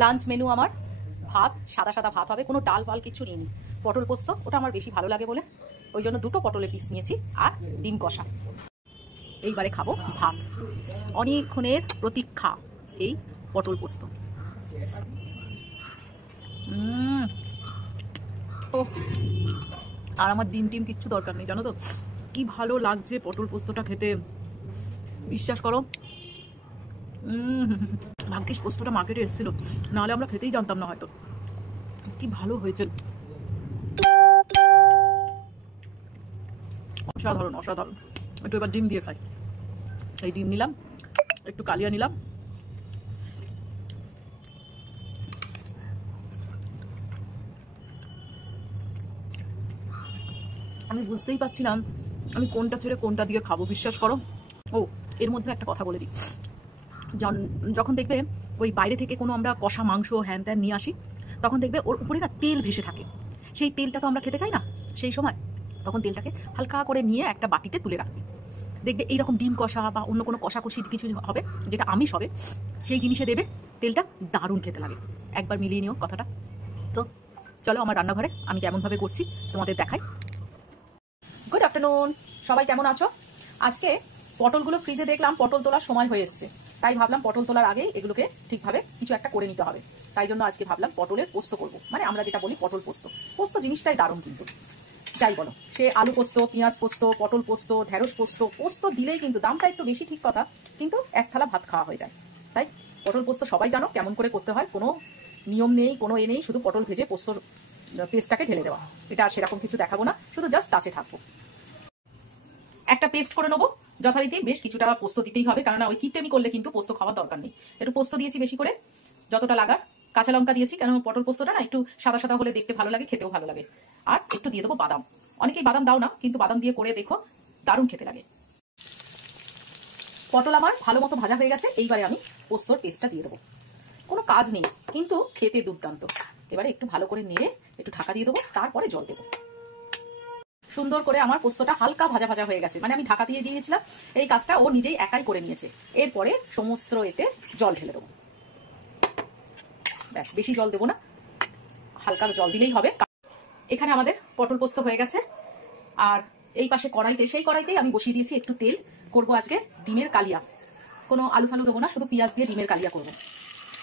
Lunch menu আমার ভাত, সাদা সাদা ভাত হবে, কোনো ডাল ফাল কিছু নিইনি। পটল পোস্ত, ওটা আমার বেশি ভালো লাগে বলে ওই জন্য 2টো পটলের পিস নিয়েছি আর ডিম কষা। এইবারে খাবো ভাত। অনেকক্ষণের প্রতীক্ষা এই পটল পোস্ত। ও, আর আমার ডিম টিম কিচ্ছু দরকার নেই, জানো তো কি ভালো লাগছে পটল পোস্তটা খেতে, বিশ্বাস করো। ভাগ্যিস পোস্তটা মার্কেটে এসেছিল, নাহলে আমরা খেতেই জানতাম না হয়তো। কি ভালো হয়েছে, অসাধারণ অসাধারণ। একটু এবার ডিম দিয়ে খাই। এই ডিম নিলাম, একটু কালিয়া নিলাম। আমি বুঝতেই পারছি না আমি কোনটা ছেড়ে কোনটা দিয়ে খাবো, বিশ্বাস করো। ও, এর মধ্যে একটা কথা বলে দিই, যখন দেখবে ওই বাইরে থেকে কোনো আমরা কষা মাংস হ্যান ত্যান নিয়ে আসি, তখন দেখবে ওর উপরে না তেল ভেসে থাকে। সেই তেলটা তো আমরা খেতে চাই না। সেই সময় তখন তেলটাকে হালকা করে নিয়ে একটা বাটিতে তুলে রাখবে। দেখবে এইরকম ডিম কষা বা অন্য কোনো কষাকষি কিছু হবে, যেটা আমিষ হবে, সেই জিনিসে দেবে তেলটা, দারুণ খেতে লাগে। একবার মিলিয়ে নিও কথাটা। তো চলো আমার রান্নাঘরে আমি কেমনভাবে করছি তোমাদের দেখাই। গুড আফটারনুন, সবাই কেমন আছো? আজকে পটলগুলো ফ্রিজে দেখলাম পটল তোলার সময় হয়ে এসছে, তাই ভাবলাম পটল তোলার আগেই এগুলোকে ঠিকভাবে কিছু একটা করে নিতে হবে। তাই জন্য আজকে ভাবলাম পটলের পোস্ত করবো, মানে আমরা যেটা বলি পটল পোস্ত। পোস্ত জিনিসটাই দারুণ, কিন্তু যাই বলো, সে আলু পোস্ত, পেঁয়াজ পোস্ত, পটল পোস্ত, ঢেঁড়স পোস্ত, পোস্ত দিলেই কিন্তু দামটা একটু বেশি ঠিক কথা, কিন্তু এক থালা ভাত খাওয়া হয়ে যায়। তাই পটল পোস্ত সবাই জানো কেমন করে করতে হয়, কোনো নিয়ম নেই, কোনো নেই, শুধু পটল ভেজে পোস্তর পেস্টটাকে ঢেলে দেওয়া। এটা আর সেরকম কিছু দেখাবো না, শুধু জাস্ট টাচে থাকবো। একটা পেস্ট করে নেবো যথারীতি, বেশ কিছুটা পোস্ত দিতেই হবে, কারণ ওই কিপটেমি করলে কিন্তু পোস্ত খাওয়ার দরকার নেই। একটু পোস্ত দিয়েছি বেশি করে, যতটা লাগার। কাঁচা লঙ্কা দিয়েছি, কারণ পটল পোস্তটা না একটু সাদা সাদা হলে দেখতে ভালো লাগে, খেতেও ভালো লাগে। আর একটু দিয়ে দেবো বাদাম। অনেকেই বাদাম দাও না, কিন্তু বাদাম দিয়ে করে দেখো, দারুণ খেতে লাগে। পটল আমার ভালো মতো ভাজা হয়ে গেছে, এইবারে আমি পোস্তর পেস্টটা দিয়ে দেবো। কোনো কাজ নেই, কিন্তু খেতে দুর্দান্ত। এবারে একটু ভালো করে নেড়ে একটু ঢাকা দিয়ে দেবো, তারপরে জল দেবো। সুন্দর করে আমার পোস্তটা হালকা ভাজা ভাজা হয়ে গেছে, মানে আমি ঢাকা দিয়ে দিয়েছিলাম, এই কাজটা ও নিজেই একাই করে নিয়েছে। এরপরে সমস্ত এতে জল ঢেলে দেবো। ব্যাস, বেশি জল দেবো না, হালকা জল দিলেই হবে। এখানে আমাদের পটল পোস্ত হয়ে গেছে। আর এই পাশে কড়াইতে, সেই কড়াইতেই আমি বসিয়ে দিয়েছি একটু তেল। করব আজকে ডিমের কালিয়া। কোনো আলু ফালু দেবো না, শুধু পেঁয়াজ দিয়ে ডিমের কালিয়া করবো।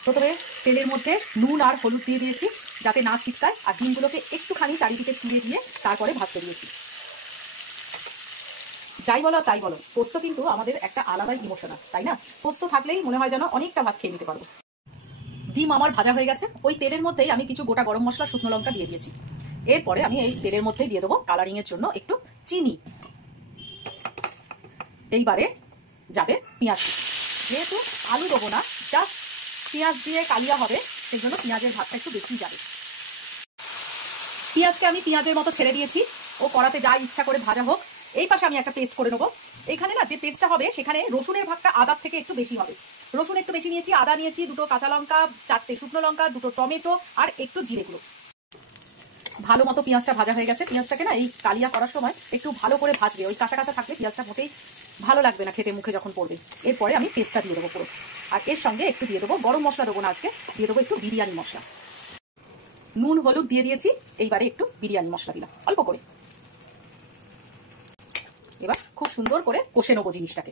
প্রথমে তেলের মধ্যে নুন আর হলুদ দিয়ে দিয়েছি যাতে না ছিটকায়, আর ডিমগুলোকে একটুখানি চারিদিকে চিড়ে দিয়ে তারপরে ভাজতে দিয়েছি। যাই বলো তাই বলো, পোস্ত কিন্তু আমাদের একটা আলাদাই ইমোশনাল, তাই না? পোস্ত থাকলেই মনে হয় যেন অনেকটা ভাত খেয়ে নিতে পারবো। ডিম আমার ভাজা হয়ে গেছে, ওই তেলের মধ্যেই আমি কিছু গোটা গরম মশলা, শুকনো লঙ্কা দিয়ে দিয়েছি। এরপরে আমি এই তেলের মধ্যেই দিয়ে দেবো কালারিং এর জন্য একটু চিনি। এইবারে যাবে পেঁয়াজ। যেহেতু আলু দেবো না, জাস্ট পেঁয়াজ দিয়ে কালিয়া হবে, সেই জন্য পেঁয়াজের ভাতটা একটু বেশি যাবে। পেঁয়াজকে আমি পেঁয়াজের মতো ছেড়ে দিয়েছি, ও কড়াতে যা ইচ্ছা করে ভাজা হোক। এই পাশে আমি একটা পেস্ট করে নেবো। এইখানে না যে পেস্টটা হবে, সেখানে রসুনের ভাগটা আদার থেকে একটু বেশি হবে। রসুন একটু বেশি নিয়েছি, আদা নিয়েছি, 2টো কাঁচা লঙ্কা, 4টে শুকনো লঙ্কা, 2টো টমেটো আর একটু জিরে গুঁড়ো। ভালো মতো পেঁয়াজটা ভাজা হয়ে গেছে। পেঁয়াজটাকে না এই কালিয়া করার সময় একটু ভালো করে ভাজবে, ওই কাঁচা কাঁচা থাকলে পেঁয়াজটা মোটেই ভালো লাগবে না খেতে, মুখে যখন পড়বে। এরপরে আমি পেস্টটা দিয়ে দেবো পুরো, আর এর সঙ্গে একটু দিয়ে দেবো গরম মশলা, দেবো না আজকে, দিয়ে দেবো একটু বিরিয়ানি মশলা। নুন হলুদ দিয়ে দিয়েছি, এইবারে একটু বিরিয়ানি মশলা দিলাম অল্প করে। এবার খুব সুন্দর করে কষে নেবো জিনিসটাকে।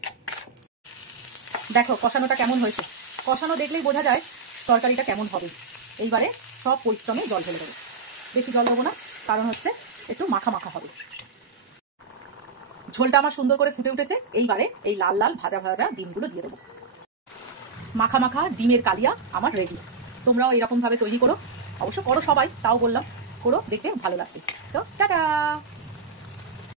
দেখো কষানোটা কেমন হয়েছে, কষানো দেখলেই বোঝা যায় তরকারিটা কেমন হবে। এইবারে সব পরিশ্রমে জল ঢেলে দেবো। বেশি জল দেবো না, কারণ হচ্ছে একটু মাখা মাখা হবে। ঝোলটা আমার সুন্দর করে ফুটে উঠেছে, এইবারে এই লাল লাল ভাজা ভাজা ডিমগুলো দিয়ে দেবো। মাখা মাখা ডিমের কালিয়া আমার রেডি। তোমরাও এরকম ভাবে তৈরি করো, অবশ্য করো সবাই, তাও বললাম করো, দেখবে ভালো লাগবে। তো টাটা।